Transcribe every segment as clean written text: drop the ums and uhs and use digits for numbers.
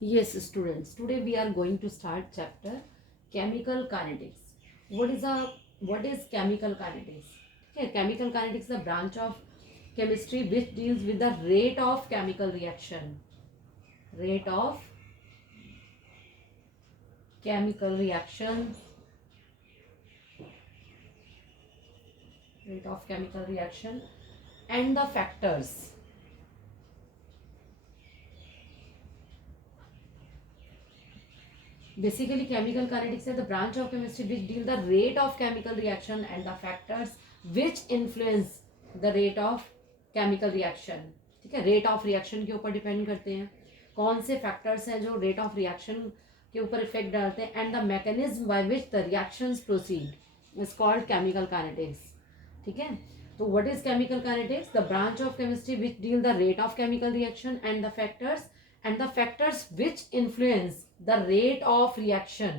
Yes, students. Today we are going to start chapter chemical kinetics. What is chemical kinetics? Okay, chemical kinetics is a branch of chemistry which deals with the rate of chemical reaction. Rate of chemical reaction. Rate of chemical reaction and the factors. Basically, chemical kinetics is the branch of chemistry which deal the rate of chemical reaction and the factors which influence the rate of chemical reaction. ठीक है, rate of reaction के ऊपर depend करते हैं कौन से factors हैं जो रेट ऑफ रिएक्शन के ऊपर इफेक्ट डालते हैं and the mechanism by which the reactions proceed is called chemical kinetics. ठीक है, तो what is chemical kinetics? The branch of chemistry which deal the rate of chemical reaction and the factors which influence the rate of reaction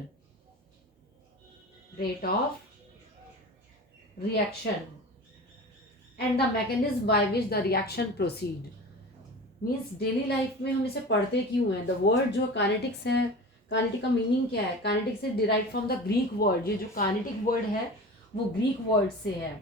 and the mechanism by which the reaction proceed. Means daily life में हम इसे पढ़ते क्यों हैं? The word जो kinetics है, kinetic का meaning क्या है? काइनेटिक्स से derive from the Greek word. ये जो काइनेटिक वर्ड है वो ग्रीक वर्ड से है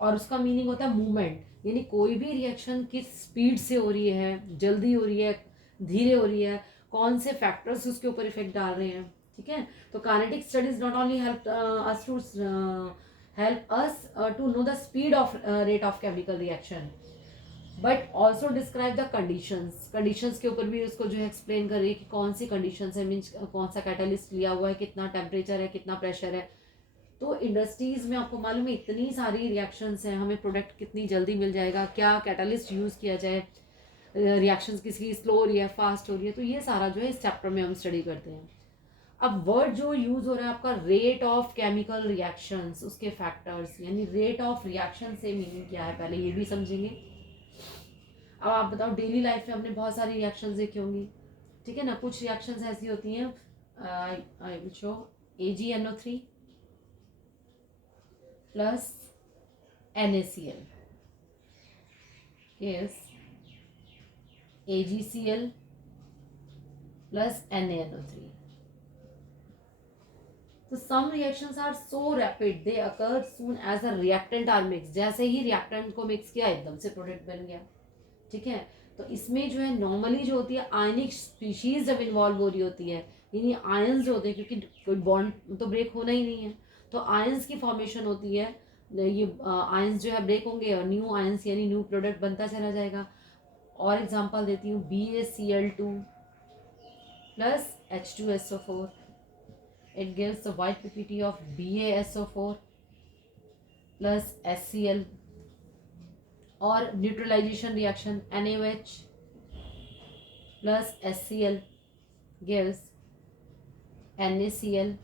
और उसका मीनिंग होता है मूवमेंट. यानी कोई भी रिएक्शन किस स्पीड से हो रही है, जल्दी हो रही है, धीरे हो रही है, कौन से फैक्टर्स उसके ऊपर इफेक्ट डाल रहे हैं. ठीक है, तो kinetic studies not only help us to know the speed of rate of chemical reaction but also describe the conditions के ऊपर भी उसको जो है एक्सप्लेन कर रही है कि कौन सी कंडीशंस है, मीन्स कौन सा कैटलिस्ट लिया हुआ है, कितना टेम्परेचर है, कितना प्रेशर है. तो इंडस्ट्रीज में आपको मालूम है इतनी सारी रिएक्शंस हैं, हमें प्रोडक्ट कितनी जल्दी मिल जाएगा, क्या कैटलिस्ट यूज़ किया जाए, रिएक्शंस किसी स्लो हो रही है, फास्ट हो रही है. तो ये सारा जो है इस चैप्टर में हम स्टडी करते हैं. अब वर्ड जो यूज हो रहा है आपका रेट ऑफ केमिकल रिएक्शंस, उसके फैक्टर्स यानी रेट ऑफ रिएक्शन से मीनिंग क्या है पहले ये भी समझेंगे. अब आप बताओ, डेली लाइफ में हमने बहुत सारी रिएक्शंस देखी होंगी. ठीक है ना, कुछ रिएक्शंस ऐसी होती हैं, I will show AgNO3 plus NaCl is AgCl plus NaNO3. So some reactions are so rapid they occur soon as the reactant are mixed. जैसे ही रिएक्टेंट को मिक्स किया एकदम से प्रोडक्ट बन गया. ठीक है, तो इसमें जो है नॉर्मली जो होती है आयनिक स्पीशीज जब इन्वॉल्व हो रही होती है, यानी आयंस जो होते हैं, क्योंकि कोई बॉन्ड तो ब्रेक होना ही नहीं है, तो आयंस की फॉर्मेशन होती है. ये आयंस जो है ब्रेक होंगे और न्यू आयंस यानी न्यू प्रोडक्ट बनता चला जाएगा. और एग्जांपल देती हूँ, BaCl2 plus H2SO4. It gives the white PPT of BaSO4 plus HCl. और neutralisation reaction NaOH plus HCl gives NaCl,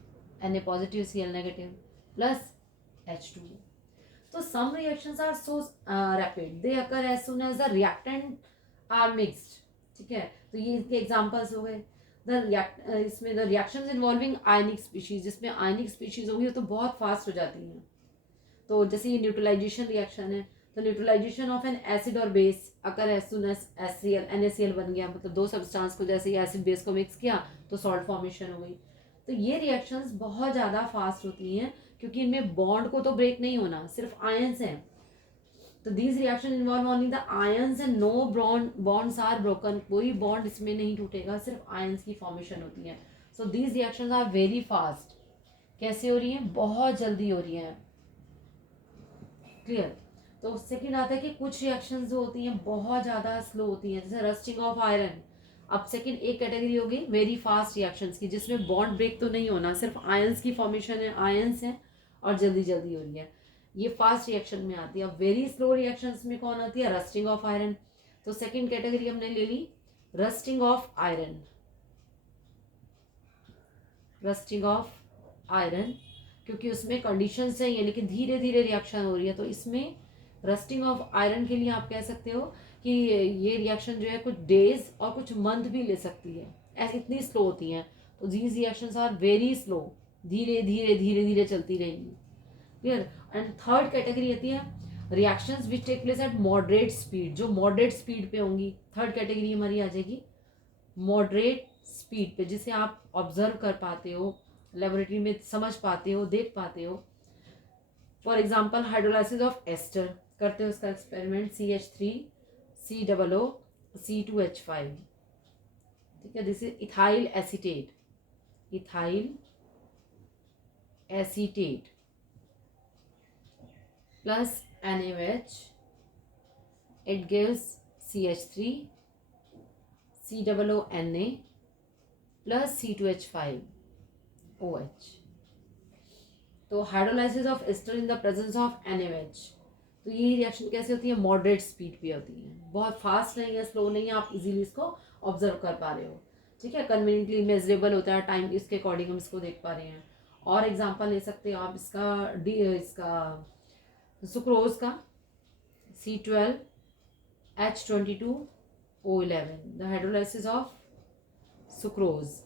Na positive Cl negative plus H2O. So some reactions are so rapid they occur as soon as the reactant are mixed. ठीक है, तो ये इसके examples हो गए. इसमें the reactions involving ionic species, जिसमें आयनिक species होंगी तो बहुत फास्ट हो जाती हैं. तो जैसे ये न्यूट्रलाइजेशन रिएक्शन है, तो न्यूट्रलाइजेशन ऑफ एन एसिड और base occur as soon as HCl NaCl बन गया, मतलब दो सब्सटेंस को जैसे ही एसिड बेस को मिक्स किया तो सॉल्ट फॉर्मेशन हो गई. तो ये रिएक्शंस बहुत ज़्यादा फास्ट होती हैं क्योंकि इनमें बॉन्ड को तो ब्रेक नहीं होना, सिर्फ आयंस हैं. तो these reaction involve only the ions and no bonds are broken. कोई बॉन्ड इसमें नहीं टूटेगा, सिर्फ आयंस की फॉर्मेशन होती है. So these reactions are very fast. कैसे हो रही हैं? बहुत जल्दी हो रही हैं. क्लियर. तो सेकंड आता है कि कुछ रिएक्शंस जो होती हैं बहुत ज़्यादा स्लो होती हैं, जैसे रस्टिंग ऑफ आयरन. अब सेकंड एक कैटेगरी होगी वेरी फास्ट रिएक्शंस की, जिसमें बॉन्ड ब्रेक तो नहीं होना, सिर्फ आयंस की फॉर्मेशन है, आयंस हैं और जल्दी जल्दी हो रही है, ये फास्ट रिएक्शन में आती है. वेरी स्लो रिएक्शंस में कौन आती है? Rusting of iron. तो सेकंड कैटेगरी हमने ले ली rusting of iron. Rusting of iron क्योंकि उसमें कंडीशंस हैं, यानी कि धीरे धीरे रिएक्शन हो रही है, तो इसमें रस्टिंग ऑफ आयरन के लिए आप कह सकते हो कि ये रिएक्शन जो है कुछ डेज और कुछ मंथ भी ले सकती है, ऐसी इतनी स्लो होती हैं. तो these reactions are very slow, धीरे धीरे धीरे धीरे चलती रहेंगी. क्लियर. एंड थर्ड कैटेगरी आती है reactions which take place at moderate speed, जो मॉडरेट स्पीड पे होंगी. थर्ड कैटेगरी हमारी आ जाएगी मॉडरेट स्पीड पे, जिसे आप ऑब्जर्व कर पाते हो, लेबोरेटरी में समझ पाते हो, देख पाते हो। For example hydrolysis of ester करते हो उसका एक्सपेरिमेंट, CH3COO C2H5, ठीक है, this is ethyl acetate, ethyl acetate plus NaOH, it gives CH3COONA plus C2H5OH। तो hydrolysis of ester in the presence of NaOH, तो ये रिएक्शन कैसे होती है, मॉडरेट स्पीड पे होती है, बहुत फास्ट नहीं है, स्लो नहीं है, आप इजीली इसको ऑब्जर्व कर पा रहे हो, ठीक है, कन्वीनियंटली मेजरेबल होता है टाइम, इसके अकॉर्डिंग हम इसको देख पा रहे हैं। और एग्जांपल ले सकते हो आप इसका सुक्रोज का, C12H22O11, the hydrolysis of sucrose,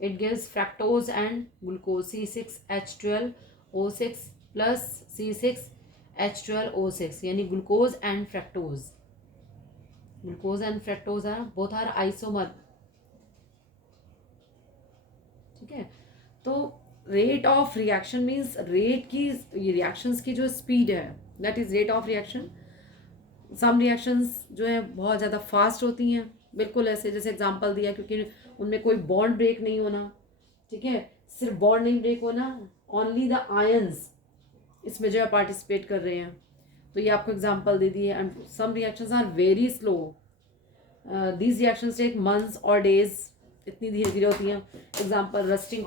it gives fructose and glucose, C6H12O6 plus C6H12O6, यानी glucose and fructose, glucose and fructose है, बोथ आर आइसोमर, ठीक है। तो rate of reaction means rate की, रिएक्शंस की जो स्पीड है, that is rate of reaction. Some reactions जो है बहुत ज़्यादा फास्ट होती हैं, बिल्कुल ऐसे जैसे एग्जांपल दिया, क्योंकि उनमें कोई बॉन्ड ब्रेक नहीं होना, ठीक है, सिर्फ बॉन्ड नहीं ब्रेक होना, ओनली द आयंस इसमें जो है पार्टिसिपेट कर रहे हैं, तो ये आपको एग्जांपल दे दी है। And some reactions are very slow, these reactions take months और डेज, इतनी धीरे धीरे होती हैं। एग्जांपल रस्टिंग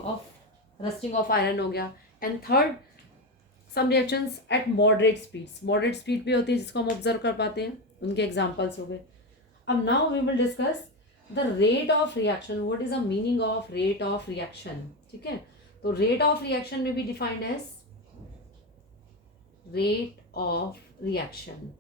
ऑफ आयरन हो गया। And third, some reactions at moderate speed पे होती है, जिसको हम ऑब्जर्व कर पाते हैं, उनके एग्जांपल्स हो गए। अब now we will discuss the rate of reaction, what is the meaning of rate of reaction, ठीक है। तो रेट ऑफ रिएक्शन में भी defined as rate of reaction,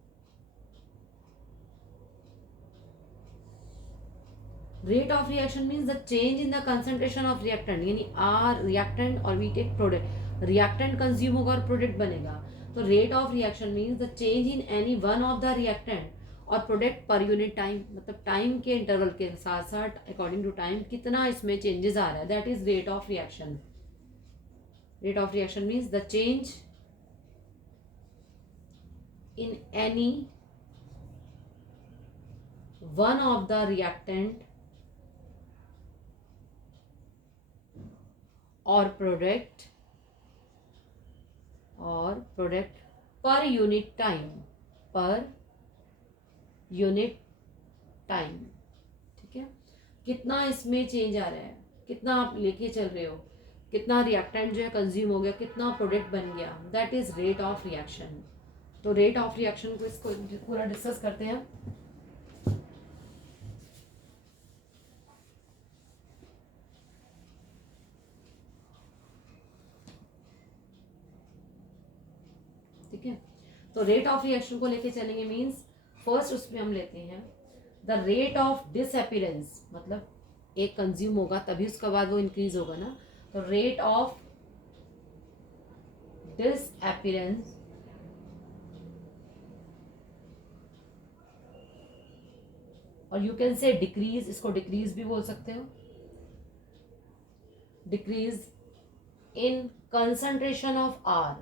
rate of reaction means the change in the concentration of reactant, यानी R reactant और we take product, reactant consume होगा और product बनेगा, तो rate of reaction means the change in any one of the reactant और product per unit time, मतलब time के interval के साथ साथ अकॉर्डिंग टू टाइम कितना इसमें चेंजेस आ रहा है, that is rate of reaction. Rate of reaction means the change in any one of the reactant or product per unit time, ठीक है, कितना इसमें चेंज आ रहा है, कितना आप लेके चल रहे हो, कितना रिएक्टेंट जो है कंज्यूम हो गया, कितना प्रोडक्ट बन गया, that is rate of reaction. तो रेट ऑफ रिएक्शन को इसको पूरा डिस्कस करते हैं। ठीक है, तो रेट ऑफ रिएक्शन को लेके चलेंगे, मींस फर्स्ट उसमें हम लेते हैं द रेट ऑफ डिसअपीयरेंस, मतलब एक कंज्यूम होगा तभी उसके बाद वो इंक्रीज होगा ना, तो रेट ऑफ डिसअपीयरेंस और यू कैन से डिक्रीज, इसको डिक्रीज भी बोल सकते हो, decrease in concentration of R,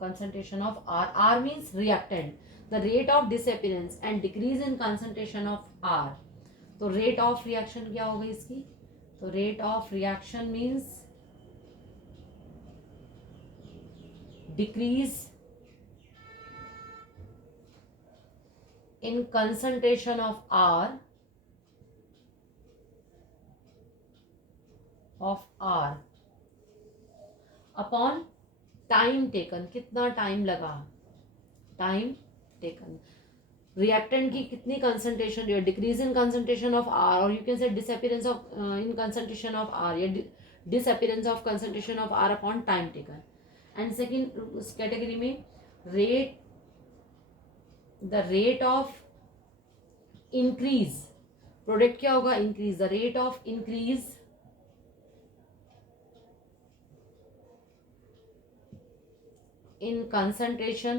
concentration of R means reactant, the rate of disappearance and decrease in concentration of R, तो rate of reaction क्या होगी इसकी, तो rate of reaction means decrease in concentration of R upon time taken, कितना time लगा, time taken, reactant की कितनी concentration जो है, decrease in concentration of R, और you can say disappearance of in concentration of R, या disappearance of concentration of R upon time taken. And second category में rate, the rate of increase, product क्या होगा, increase, the rate of increase in concentration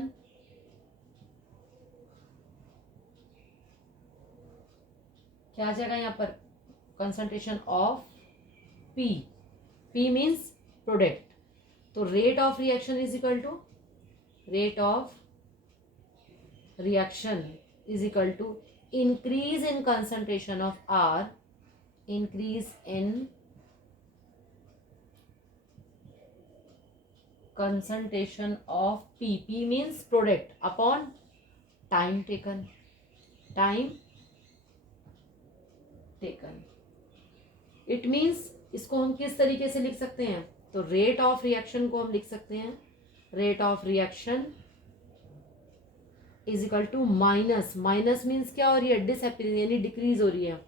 क्या आ जाएगा यहाँ पर, concentration of P, P means product, तो rate of reaction is equal to, rate of reaction is equal to increase in concentration of R, increase in concentration of P, P means product, upon time taken, time taken. It means इसको हम किस तरीके से लिख सकते हैं, तो rate of reaction को हम लिख सकते हैं, rate of reaction is equal to minus, minus means क्या हो रही है, डिसअपियरिंग यानी डिक्रीज हो रही है,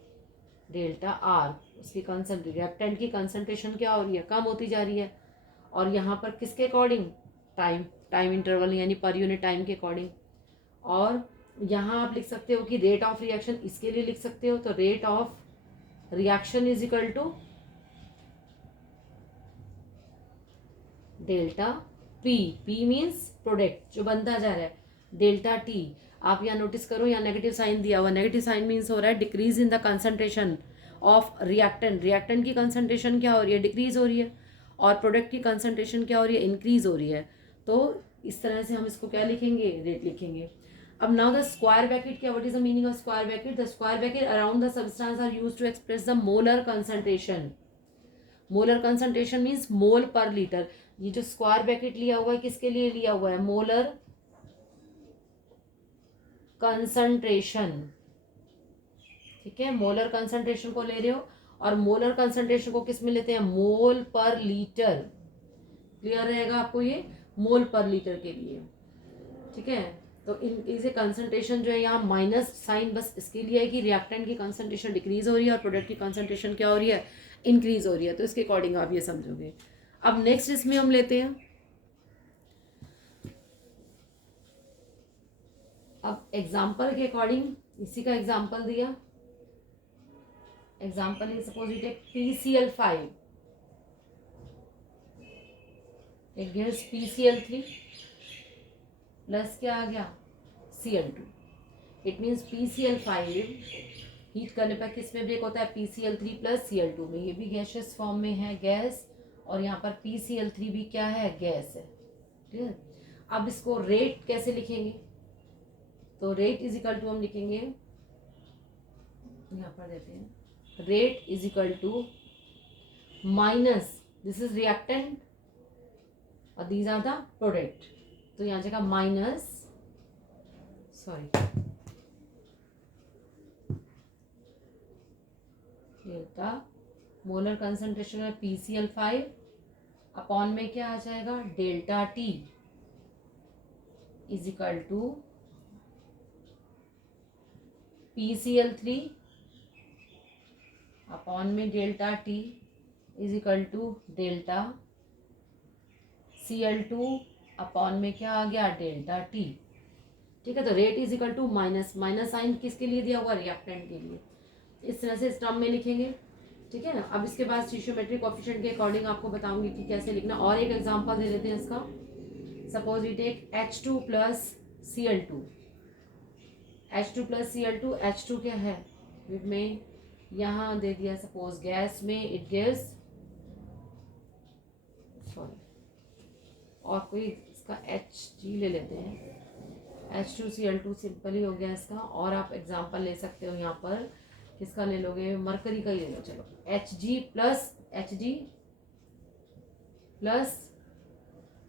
डेल्टा आर, उसकी रिएक्टेंट की कंसंट्रेशन क्या हो रही है, कम होती जा रही है, और यहाँ पर किसके अकॉर्डिंग, टाइम इंटरवल यानी पर यूनिट टाइम के अकॉर्डिंग। और यहाँ आप लिख सकते हो कि रेट ऑफ रिएक्शन इसके लिए लिख सकते हो, तो rate of reaction is equal to delta P, P means product जो बनता जा रहा है, डेल्टा टी। आप यहाँ नोटिस करो, यहाँ नेगेटिव साइन दिया हुआ, नेगेटिव साइन मीन्स हो रहा है decrease in the concentration of reactant, reactant की कंसंट्रेशन क्या हो रही है, डिक्रीज हो रही है, और प्रोडक्ट की कंसंट्रेशन क्या हो रही है, इंक्रीज हो रही है। तो इस तरह से हम इसको क्या लिखेंगे, रेट लिखेंगे। अब नाउ द स्क्वायर ब्रैकेट, क्या what is the meaning of square bracket, the square bracket around the substance are used to express the molar concentration, molar concentration means mole per litre. ये जो square bracket लिया हुआ है किसके लिए लिया हुआ है, मोलर कंसंट्रेशन, ठीक है, मोलर कंसंट्रेशन को ले रहे हो, और मोलर कंसंट्रेशन को किस में लेते हैं, मोल पर लीटर, क्लियर रहेगा आपको ये, मोल पर लीटर के लिए, ठीक है। तो इसे कंसंट्रेशन जो है यहाँ माइनस साइन बस इसके लिए है कि रिएक्टेंट की कंसंट्रेशन डिक्रीज हो रही है और प्रोडक्ट की कंसंट्रेशन क्या हो रही है, इंक्रीज हो रही है, तो इसके अकॉर्डिंग आप ये समझोगे। अब नेक्स्ट इसमें हम लेते हैं, अब एग्जाम्पल के अकॉर्डिंग, इसी का एग्जाम्पल दिया, example is suppose you take PCl5, it gives PCl3 plus क्या आ गया, Cl2, it means PCl5 heat करने पर किस में ब्रेक होता है, PCl3 प्लस Cl2 में, ये भी गैसियस फॉर्म में है गैस, और यहाँ पर PCl3 भी क्या है, गैस है, ठीक है। अब इसको रेट कैसे लिखेंगे, तो रेट इज इक्वल टू हम लिखेंगे, यहाँ पर देते हैं, rate is equal to minus, this is reactant और दीज आर द प्रोडक्ट, तो यहाँ जगह minus, sorry, delta molar concentration है PCl5 अपॉन में क्या आ जाएगा, delta T is equal to PCl3 upon में delta T is equal to delta Cl2 upon में क्या आ गया, डेल्टा टी, ठीक है। तो rate is equal to minus, minus sign किसके लिए दिया हुआ, रिएक्टेंट के लिए, इस तरह से इस टर्म में लिखेंगे, ठीक है ना। अब इसके बाद स्टिशियोमेट्रिक कोएफिशिएंट के अकॉर्डिंग आपको बताऊंगी कि कैसे लिखना। और एक एग्जांपल दे देते हैं इसका, suppose we take H2 plus Cl2, H2 plus Cl2, H2 क्या है में यहाँ दे दिया, सपोज गैस में इट गिव्स, सॉरी, और कोई इसका Hg ले लेते हैं, H2Cl2 सिंपल ही हो गया इसका। और आप एग्जांपल ले सकते हो यहाँ पर, किसका ले लोगे, मरकरी का ही ले लो, चलो Hg plus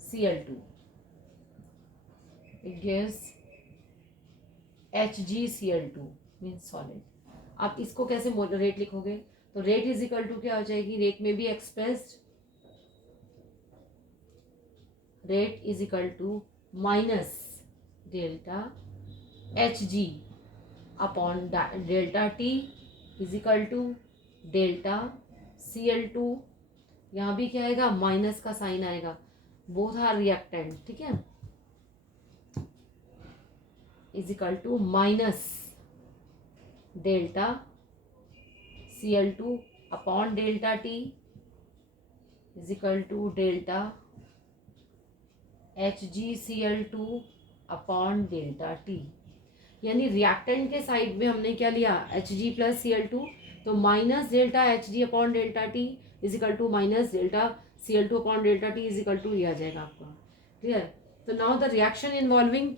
Cl2 it gives HgCl2 means solid. आप इसको कैसे रेट लिखोगे, तो रेट इज इक्वल टू क्या हो जाएगी, रेट में भी expressed, rate is equal to minus delta Hg upon delta T is equal to delta Cl2, यहाँ भी क्या आएगा, माइनस का साइन आएगा, बोथ आर रिएक्टेंट, ठीक है, is equal to minus delta Cl2 upon delta T is equal to delta HgCl2 upon delta T. यानी reactant के साइड में हमने क्या लिया, Hg प्लस Cl2, तो minus delta Hg upon delta T is equal to minus delta Cl2 upon delta T is equal to ये आ जाएगा आपका। क्लियर? तो now the reaction involving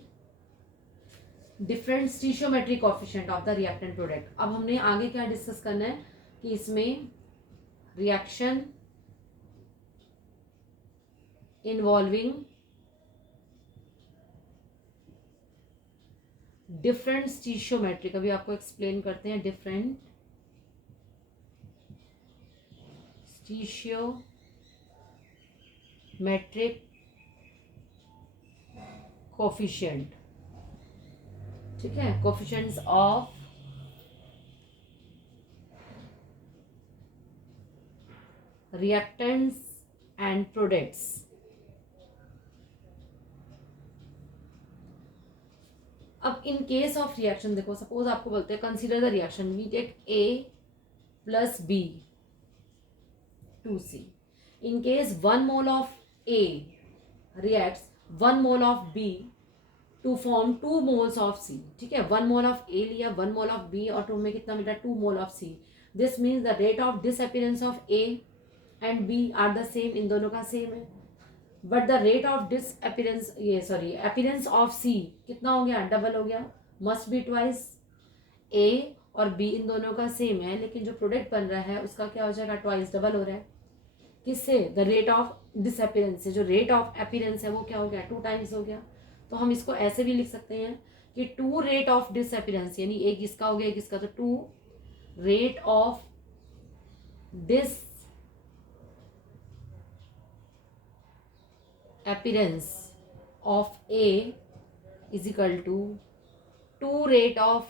different stoichiometric coefficient of the reactant product. अब हमने आगे क्या डिस्कस करना है कि इसमें रिएक्शन इन्वॉल्विंग डिफरेंट स्टीशियोमेट्रिक, अभी आपको एक्सप्लेन करते हैं, डिफरेंट स्टीशियोमेट्रिक कोएफिशिएंट। ठीक है, coefficients of reactants and products. अब इन केस ऑफ रिएक्शन देखो, सपोज आपको बोलते हैं consider the reaction we take A plus B to C। In case 1 mole of A reacts 1 mole of B to form 2 moles of C। ठीक है, 1 mole of A लिया, 1 mole of B और 2 में कितना मिला, 2 mole of C। This means the rate of disappearance of A and B are the same, इन दोनों का सेम है, but the rate of disappearance appearance of C कितना हो गया, डबल हो गया, मस्ट बी ट्वाइस। A और B इन दोनों का सेम है, लेकिन जो प्रोडक्ट बन रहा है उसका क्या हो जाएगा, ट्वाइस, डबल हो रहा है। किससे, द रेट ऑफ डिसअपीयरेंस से, जो रेट ऑफ अपीयरेंस है वो क्या हो गया, 2 टाइम्स हो गया। तो हम इसको ऐसे भी लिख सकते हैं कि 2 रेट ऑफ डिसअपीयरेंस, यानी एक इसका हो गया एक इसका, तो 2 रेट ऑफ डिस appearance of A is equal to 2 rate of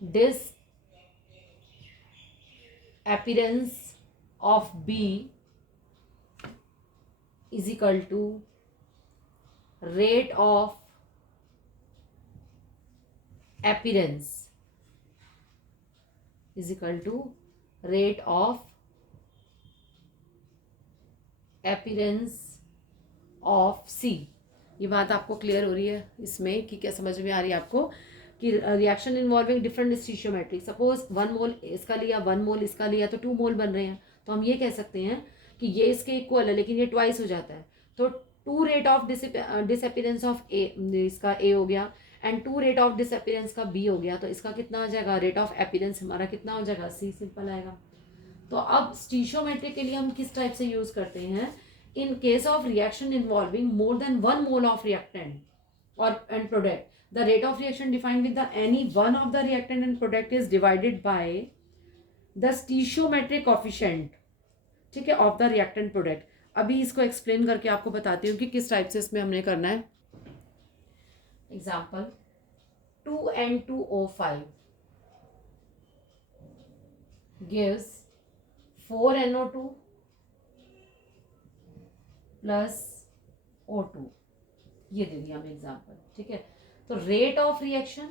disappearance of B is equal to rate of appearance is equal to rate of appearance of C। ये बात आपको क्लियर हो रही है इसमें कि क्या समझ में आ रही है आपको कि रिएक्शन इन्वॉल्विंग डिफरेंट स्टीशियोमेट्रिक, सपोज 1 मोल इसका लिया 1 मोल इसका लिया तो 2 मोल बन रहे हैं, तो हम ये कह सकते हैं कि ये इसके इक्वल है लेकिन ये ट्वाइस हो जाता है, तो 2 rate of disappearance of A, इसका A हो गया, एंड 2 रेट ऑफ डिसअपीयरेंस का B हो गया, तो इसका कितना आ जाएगा, रेट ऑफ अपीयरेंस हमारा कितना हो जाएगा, C, सिंपल आएगा। तो अब स्टीशियोमेट्रिक के लिए हम किस टाइप से यूज करते हैं, in case of reaction involving more than 1 mole of reactant और and product, the rate of reaction defined with the any one of the reactant and product is divided by the stoichiometric coefficient, ठीक है, of the reactant product. अभी इसको explain करके आपको बताती हूँ कि किस टाइप से इसमें हमने करना है। Example 2N2O5 gives 4NO2 plus O2, ये दे दिया हमें एग्जाम्पल। ठीक है, तो रेट ऑफ रिएक्शन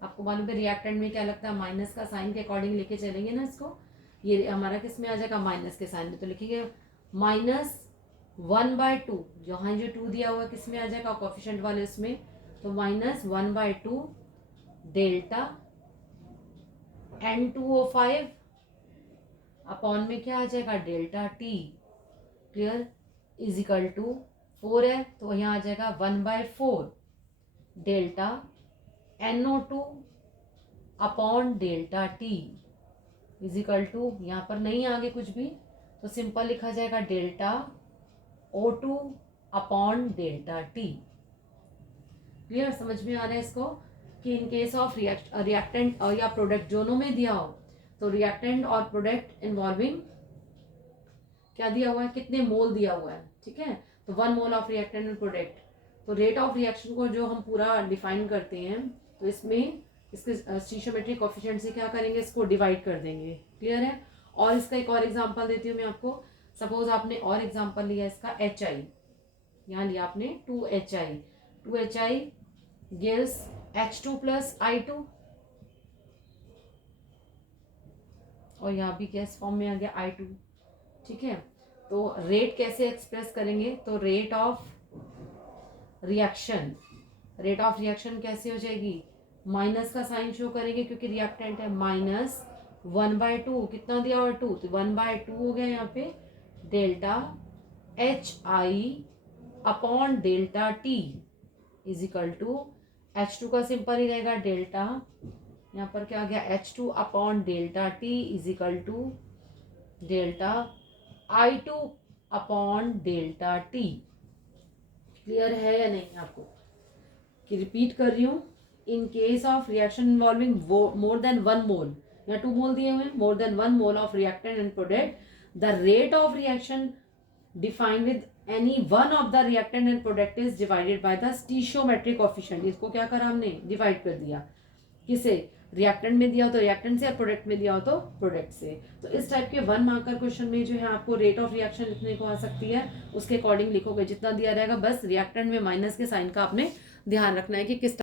आपको मालूम है रिएक्टेंट में क्या लगता है, माइनस का साइन के अकॉर्डिंग लेके चलेंगे ना इसको, ये हमारा किस में आ जाएगा, माइनस के साइन में, तो लिखेंगे -1/2, जहाँ जो 2 दिया हुआ किस में आ जाएगा, कोएफिशिएंट वाले उसमें, तो -1/2 डेल्टा N2O5 अपॉन में क्या आ जाएगा, delta T, clear, is equal to 4 है तो यहाँ आ जाएगा 1/4 delta NO2 upon delta T is equal to, यहाँ पर नहीं आगे कुछ भी तो सिंपल लिखा जाएगा delta O2 upon delta T। Clear, समझ में आ रहा है इसको कि इन केस ऑफ रिएक्टेंट या प्रोडक्ट दोनों में दिया हो, तो रिएक्टेंट और प्रोडक्ट इन्वॉल्विंग क्या दिया हुआ है, कितने मोल दिया हुआ है, ठीक है, तो 1 mole of reactant and product, तो रेट ऑफ रिएक्शन को जो हम पूरा डिफाइन करते हैं, तो इसमें इसके स्टीशियोमेट्रिक कोएफिशिएंट से क्या करेंगे, इसको डिवाइड कर देंगे। क्लियर है, और इसका एक और एग्जांपल देती हूँ मैं आपको। सपोज आपने और एग्जांपल लिया इसका HI, यहाँ लिया आपने 2HI gives H2 plus I2, और यहाँ भी गैस फॉर्म में आ गया I2, ठीक है। तो रेट कैसे एक्सप्रेस करेंगे, तो rate of reaction, rate of reaction कैसे हो जाएगी, माइनस का साइन शो करेंगे क्योंकि रिएक्टेंट है, -1/2, कितना दिया हुआ 2, तो 1/2 हो गया यहाँ पे, delta HI upon delta T is equal to H2 का सिंपल ही रहेगा डेल्टा, यहाँ पर क्या आ गया H2 upon delta T is equal to delta I2 upon delta T। Clear है या नहीं आपको, कि रिपीट कर रही हूँ, in case of reaction involving more than 1 mole या 2 मोल दिए हुए, more than 1 mole of reactant and product, the rate of reaction defined with any one of the reactant and product is divided by the stoichiometric coefficient. इसको क्या करा हमने, divide कर दिया, किसे, रिएक्टेंट में दिया हो तो रिएक्टेंट से, और प्रोडक्ट में दिया हो तो प्रोडक्ट से। तो इस टाइप के 1 मार्कर क्वेश्चन में जो है आपको रेट ऑफ रिएक्शन लिखने को आ सकती है, उसके अकॉर्डिंग लिखोगे, जितना दिया रहेगा, बस रिएक्टेंट में माइनस के साइन का आपने ध्यान रखना है कि किस